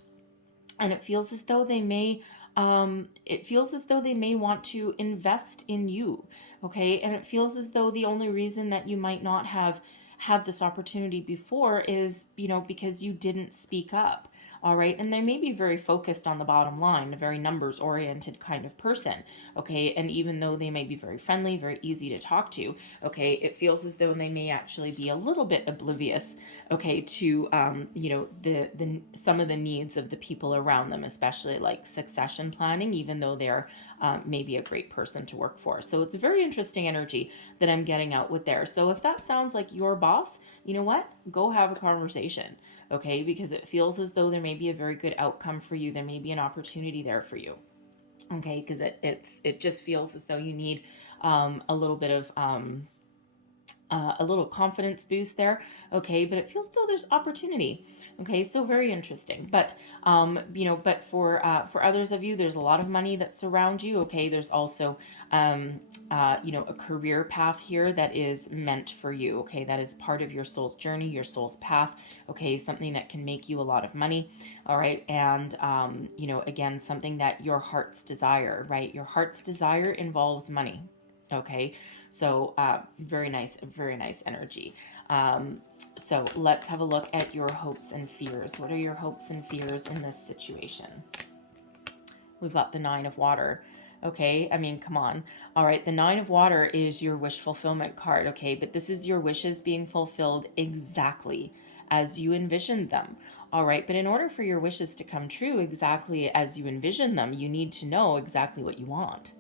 And it feels as though they may want to invest in you. Okay, and it feels as though the only reason that you might not have had this opportunity before is because you didn't speak up. All right, and they may be very focused on the bottom line, a very numbers oriented kind of person. Okay, and even though they may be very friendly, very easy to talk to, okay, it feels as though they may actually be a little bit oblivious, okay, to the some of the needs of the people around them, especially like succession planning, even though they're maybe a great person to work for. So it's a very interesting energy that I'm getting out with there. So if that sounds like your boss, you know what? Go have a conversation, okay? Because it feels as though there may be a very good outcome for you. There may be an opportunity there for you, okay? Because it just feels as though you need a little bit of a little confidence boost there, okay? But it feels though there's opportunity, okay? So very interesting. But but for others of you, there's a lot of money that's around you, okay? There's also a career path here that is meant for you, okay? That is part of your soul's journey, your soul's path, okay? Something that can make you a lot of money, all right? And again, something that your heart's desire, right? Your heart's desire involves money, okay? So very nice energy. So let's have a look at your hopes and fears. What are your hopes and fears in this situation? We've got the Nine of Water. Okay, I mean, come on. All right, the Nine of Water is your wish fulfillment card, okay? But this is your wishes being fulfilled exactly as you envisioned them. All right, but in order for your wishes to come true exactly as you envision them, you need to know exactly what you want.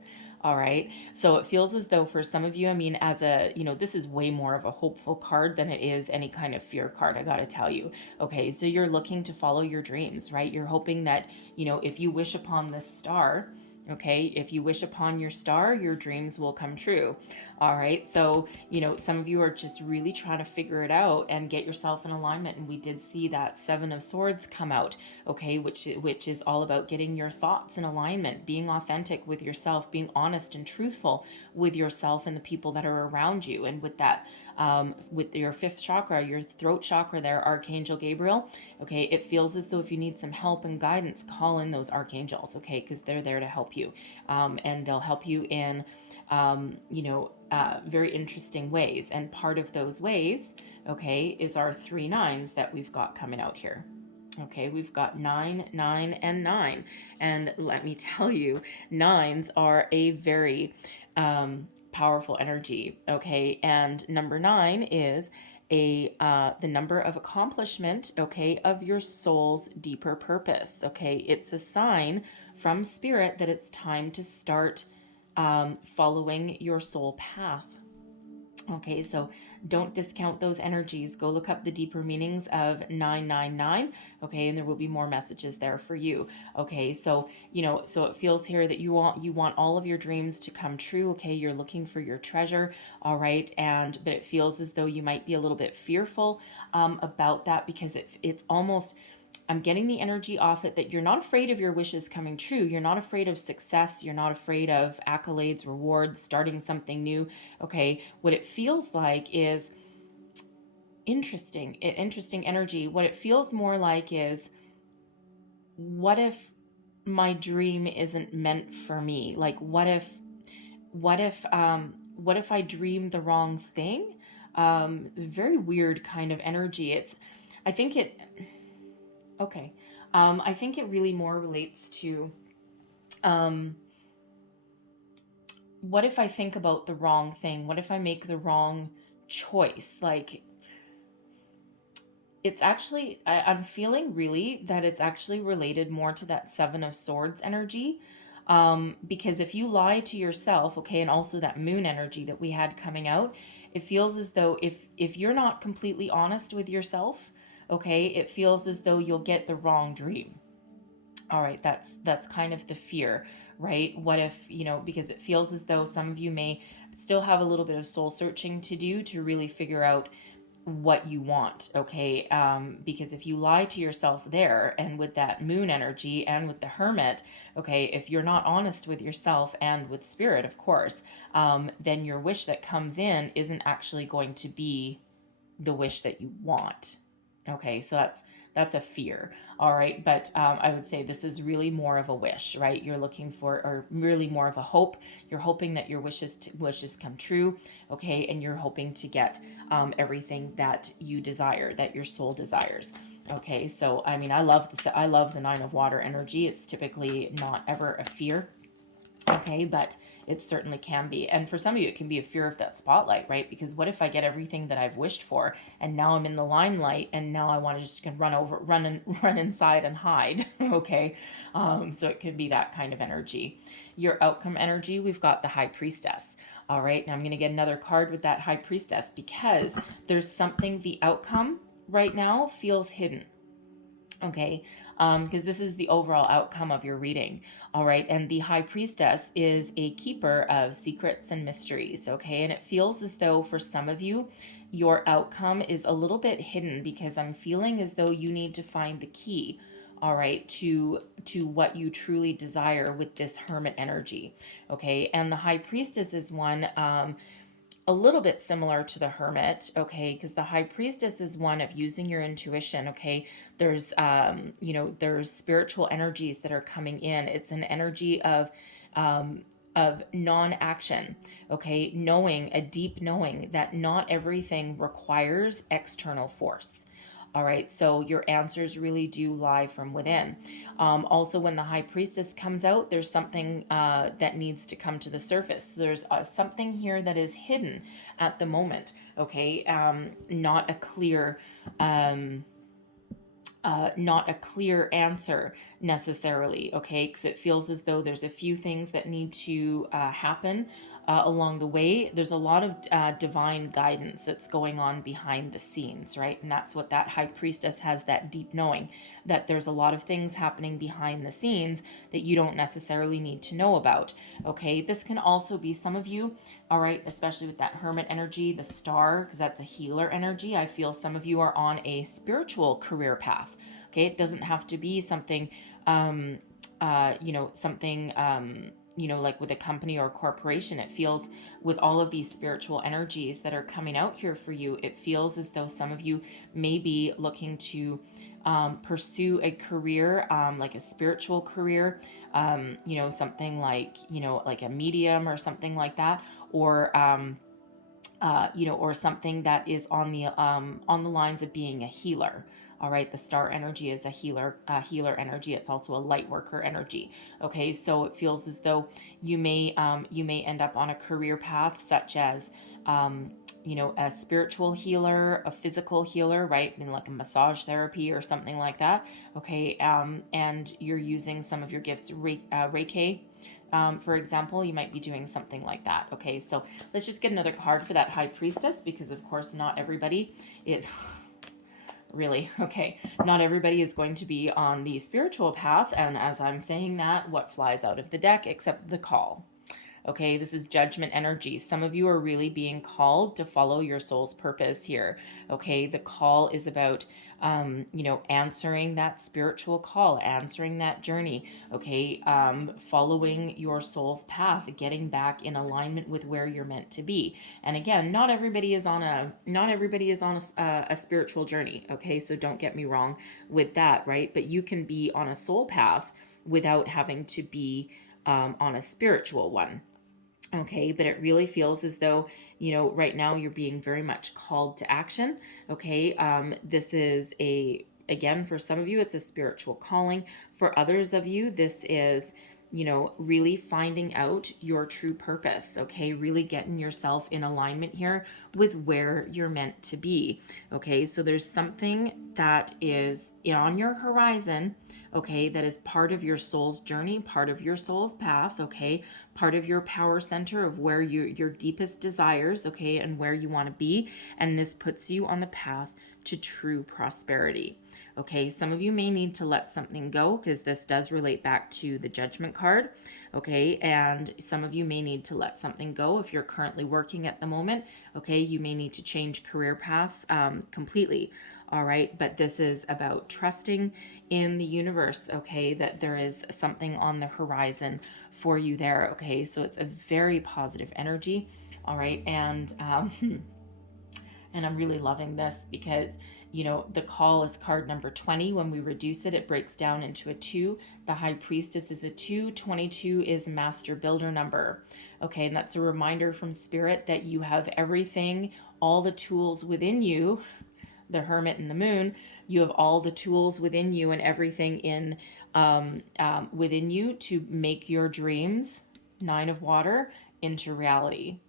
All right. So it feels as though for some of you, I mean, this is way more of a hopeful card than it is any kind of fear card, I got to tell you. Okay. So you're looking to follow your dreams, right? You're hoping that, if you wish upon this star, okay, if you wish upon your star, your dreams will come true. All right. So, some of you are just really trying to figure it out and get yourself in alignment. And we did see that Seven of Swords come out, okay, which is all about getting your thoughts in alignment, being authentic with yourself, being honest and truthful with yourself and the people that are around you. And with that, with your fifth chakra, your throat chakra there, Archangel Gabriel, okay, it feels as though if you need some help and guidance, call in those archangels, okay, because they're there to help you. And they'll help you in very interesting ways. And part of those ways, okay, is our 3 9s that we've got coming out here. Okay, we've got 9, 9, and 9. And let me tell you, 9s are a very powerful energy. Okay, and number 9 is the number of accomplishment, okay, of your soul's deeper purpose. Okay, it's a sign from spirit that it's time to start following your soul path. Okay, so don't discount those energies. Go look up the deeper meanings of 999. Okay, and there will be more messages there for you. Okay, so so it feels here that you want all of your dreams to come true. Okay, you're looking for your treasure. All right, but it feels as though you might be a little bit fearful about that, because it's almost, I'm getting the energy off it that you're not afraid of your wishes coming true. You're not afraid of success. You're not afraid of accolades, rewards, starting something new. Okay. What it feels like is interesting energy. What it feels more like is, what if my dream isn't meant for me? Like, what if I dream the wrong thing? Very weird kind of energy. I think it, Okay. I think it really more relates to, um, what if I think about the wrong thing? What if I make the wrong choice? Like, it's actually, I'm feeling really that it's actually related more to that Seven of Swords energy. Because if you lie to yourself, okay, and also that moon energy that we had coming out, it feels as though if you're not completely honest with yourself, okay, it feels as though you'll get the wrong dream. All right, that's kind of the fear, right? What if, because it feels as though some of you may still have a little bit of soul searching to do to really figure out what you want, okay? Because if you lie to yourself there, and with that moon energy and with the Hermit, okay, if you're not honest with yourself and with spirit, of course, then your wish that comes in isn't actually going to be the wish that you want. Okay, so that's a fear. All right, but I would say this is really more of a wish, right? You're looking for, or really more of a hope. You're hoping that your wishes come true, okay, and you're hoping to get everything that you desire, that your soul desires. Okay, so I mean, I love this. I love the Nine of Water energy. It's typically not ever a fear. Okay, but it certainly can be. And for some of you, it can be a fear of that spotlight, right? Because what if I get everything that I've wished for, and now I'm in the limelight, and now I want to just run inside and hide. Okay, so it could be that kind of energy. Your outcome energy, we've got the High Priestess. All right, now I'm going to get another card with that High Priestess, because there's something, the outcome right now feels hidden. Okay, because this is the overall outcome of your reading. All right, and the High Priestess is a keeper of secrets and mysteries. Okay, and it feels as though for some of you, your outcome is a little bit hidden, because I'm feeling as though you need to find the key, all right, to what you truly desire with this Hermit energy. Okay, and the High Priestess is one, a little bit similar to the Hermit, okay, because the High Priestess is one of using your intuition. Okay, there's there's spiritual energies that are coming in. It's an energy of non-action. Okay, knowing, a deep knowing that not everything requires external force. All right, so your answers really do lie from within. Also, when the High Priestess comes out, there's something that needs to come to the surface. There's something here that is hidden at the moment. Okay, not a clear. Not a clear answer necessarily, okay? Because it feels as though there's a few things that need to happen along the way. There's a lot of divine guidance that's going on behind the scenes, right? And that's what that High Priestess has, that deep knowing that there's a lot of things happening behind the scenes that you don't necessarily need to know about, okay? This can also be some of you, all right, especially with that Hermit energy, the Star, because that's a healer energy. I feel some of you are on a spiritual career path, okay? It doesn't have to be something, like with a company or a corporation. It feels, with all of these spiritual energies that are coming out here for you, it feels as though some of you may be looking to pursue a career, like a spiritual career, something like, like a medium or something like that, or, or something that is on the lines of being a healer. All right, the Star energy is a healer energy. It's also a light worker energy. Okay, so it feels as though you may end up on a career path such as you know, a spiritual healer, a physical healer, right? In like a massage therapy or something like that. Okay. And you're using some of your gifts, Reiki. For example, you might be doing something like that. Okay, so let's just get another card for that High Priestess, because of course not everybody is really, okay, not everybody is going to be on the spiritual path. And as I'm saying that, what flies out of the deck except the call? Okay, this is judgment energy. Some of you are really being called to follow your soul's purpose here. Okay, the call is about, you know, answering that spiritual call, answering that journey. Okay, following your soul's path, getting back in alignment with where you're meant to be. And again, not everybody is on a spiritual journey. Okay, so don't get me wrong with that, right? But you can be on a soul path without having to be on a spiritual one. Okay, but it really feels as though, you know, right now you're being very much called to action. Okay, this is again, for some of you, it's a spiritual calling. For others of you, this is, you know, really finding out your true purpose. Okay, really getting yourself in alignment here with where you're meant to be. Okay, so there's something that is on your horizon. Okay, that is part of your soul's journey, part of your soul's path. Okay, part of your power center of where your deepest desires, okay, and where you want to be. And this puts you on the path to true prosperity. Okay, some of you may need to let something go, because this does relate back to the Judgment card. Okay, and some of you may need to let something go if you're currently working at the moment. Okay, you may need to change career paths completely. All right, but this is about trusting in the universe. Okay, that there is something on the horizon for you there. Okay, so it's a very positive energy. All right, and and I'm really loving this because, you know, the call is card number 20. When we reduce it, it breaks down into a 2. The High Priestess is a 2. 22 is Master Builder number. Okay, and that's a reminder from Spirit that you have everything, all the tools within you, the Hermit and the Moon. You have all the tools within you and everything in within you to make your dreams, 9 of Water, into reality.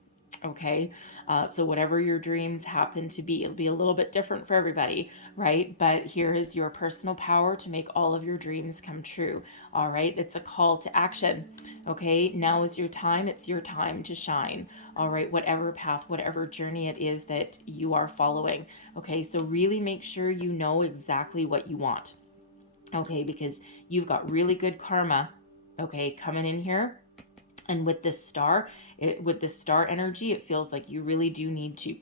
Okay, so whatever your dreams happen to be, it'll be a little bit different for everybody, right? But here is your personal power to make all of your dreams come true. All right, it's a call to action. Okay, now is your time. It's your time to shine. All right, whatever path, whatever journey it is that you are following. Okay, so really make sure you know exactly what you want. Okay, because you've got really good karma, okay, coming in here. And with this star, with this star energy, it feels like you really do need to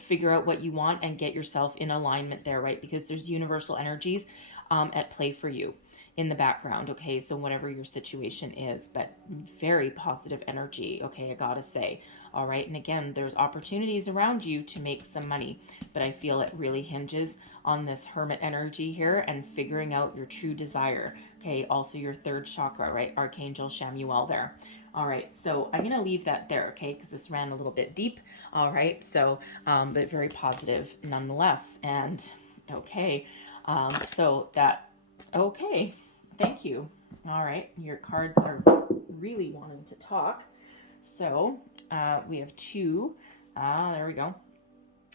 figure out what you want and get yourself in alignment there, right? Because there's universal energies at play for you in the background. Okay, so whatever your situation is, but very positive energy. Okay, I gotta say. All right, and again, there's opportunities around you to make some money, but I feel it really hinges on this Hermit energy here and figuring out your true desire. Okay, also your 3rd chakra, right? Archangel Chamuel there. All right, so I'm going to leave that there, okay, because this ran a little bit deep. All right, so, but very positive nonetheless. And, okay, so that, okay, thank you. All right, your cards are really wanting to talk. So we have 2. There we go.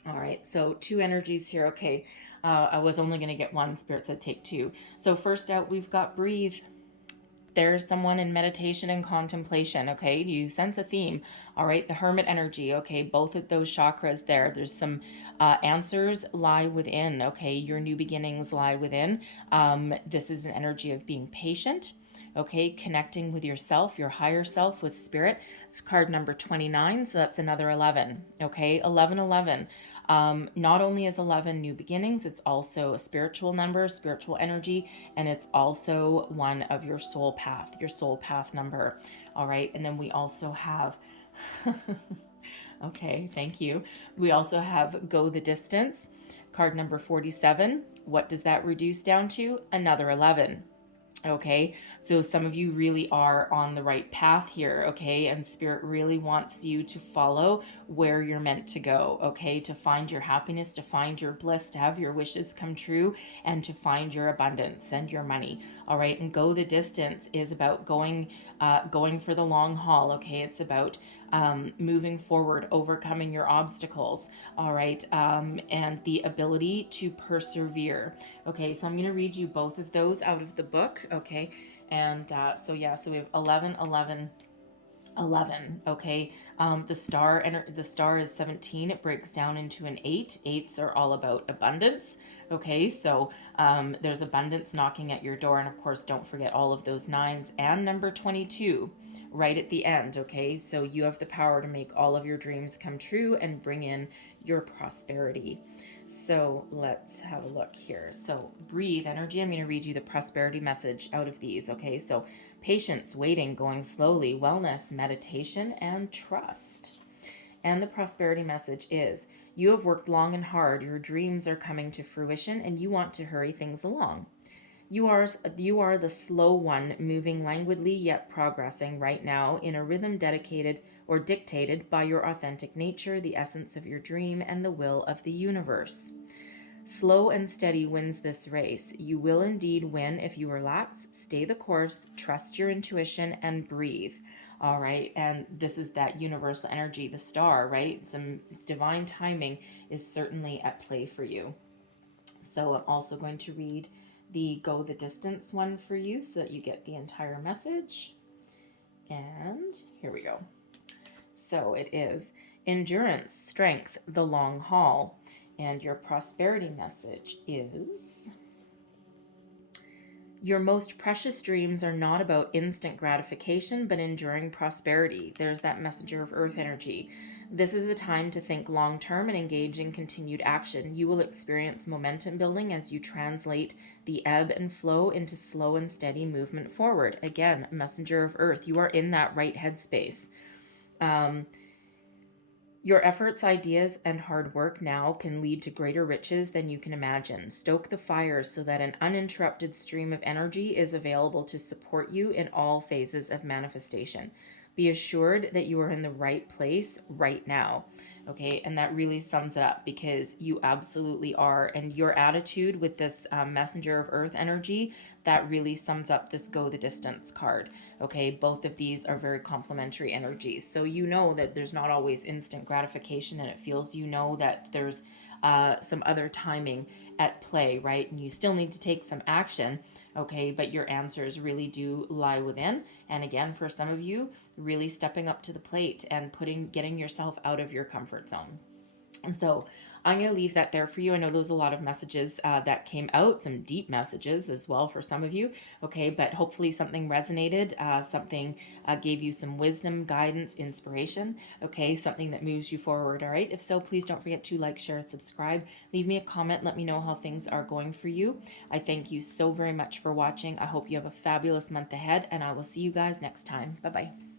All right, so 2 energies here, okay. I was only going to get 1. Spirit said take 2. So first out, we've got breathe. There's someone in meditation and contemplation. Okay, do you sense a theme? All right, the Hermit energy. Okay, both of those chakras there. There's some answers lie within. Okay, your new beginnings lie within. This is an energy of being patient. Okay, connecting with yourself, your higher self, with Spirit. It's card number 29, so that's another 11. Okay, 1111. Not only is 11 new beginnings, it's also a spiritual number, spiritual energy, and it's also one of your soul path number. All right, and then we also have, okay, thank you. We also have go the distance, card number 47. What does that reduce down to? Another 11. Okay, so some of you really are on the right path here, okay, and Spirit really wants you to follow where you're meant to go, okay, to find your happiness, to find your bliss, to have your wishes come true, and to find your abundance and your money. All right, and go the distance is about going for the long haul. Okay, it's about moving forward, overcoming your obstacles, all right, and the ability to persevere. Okay, so I'm going to read you both of those out of the book, okay? And so yeah, so we have 11, 11, 11. Okay, the star is 17. It breaks down into an 8. Eights are all about abundance. Okay, so there's abundance knocking at your door, and of course, don't forget all of those nines and number 22 right at the end. Okay, so you have the power to make all of your dreams come true and bring in your prosperity. So let's have a look here. So breathe energy. I'm going to read you the prosperity message out of these. Okay, so patience, waiting, going slowly, wellness, meditation, and trust. And the prosperity message is, you have worked long and hard, your dreams are coming to fruition, and you want to hurry things along. You are the slow one, moving languidly yet progressing right now in a rhythm dedicated or dictated by your authentic nature, the essence of your dream, and the will of the universe. Slow and steady wins this race. You will indeed win if you relax, stay the course, trust your intuition, and breathe. All right, and this is that universal energy, the star, right? Some divine timing is certainly at play for you. So I'm also going to read the Go the Distance one for you so that you get the entire message. And here we go. So it is endurance, strength, the long haul. And your prosperity message is, your most precious dreams are not about instant gratification, but enduring prosperity. There's that messenger of earth energy. This is a time to think long term and engage in continued action. You will experience momentum building as you translate the ebb and flow into slow and steady movement forward. Again, messenger of earth. You are in that right headspace. Your efforts, ideas, and hard work now can lead to greater riches than you can imagine. Stoke the fires so that an uninterrupted stream of energy is available to support you in all phases of manifestation. Be assured that you are in the right place right now. Okay, and that really sums it up, because you absolutely are. And your attitude with this messenger of earth energy, that really sums up this Go the Distance card. Okay, both of these are very complementary energies. So you know that there's not always instant gratification, and it feels, you know, that there's some other timing at play, right? And you still need to take some action, okay? But your answers really do lie within. And again, for some of you, really stepping up to the plate and getting yourself out of your comfort zone. So I'm going to leave that there for you. I know there's a lot of messages that came out, some deep messages as well for some of you. Okay, but hopefully something resonated, something gave you some wisdom, guidance, inspiration. Okay, something that moves you forward. All right, if so, please don't forget to like, share, subscribe. Leave me a comment. Let me know how things are going for you. I thank you so very much for watching. I hope you have a fabulous month ahead, and I will see you guys next time. Bye-bye.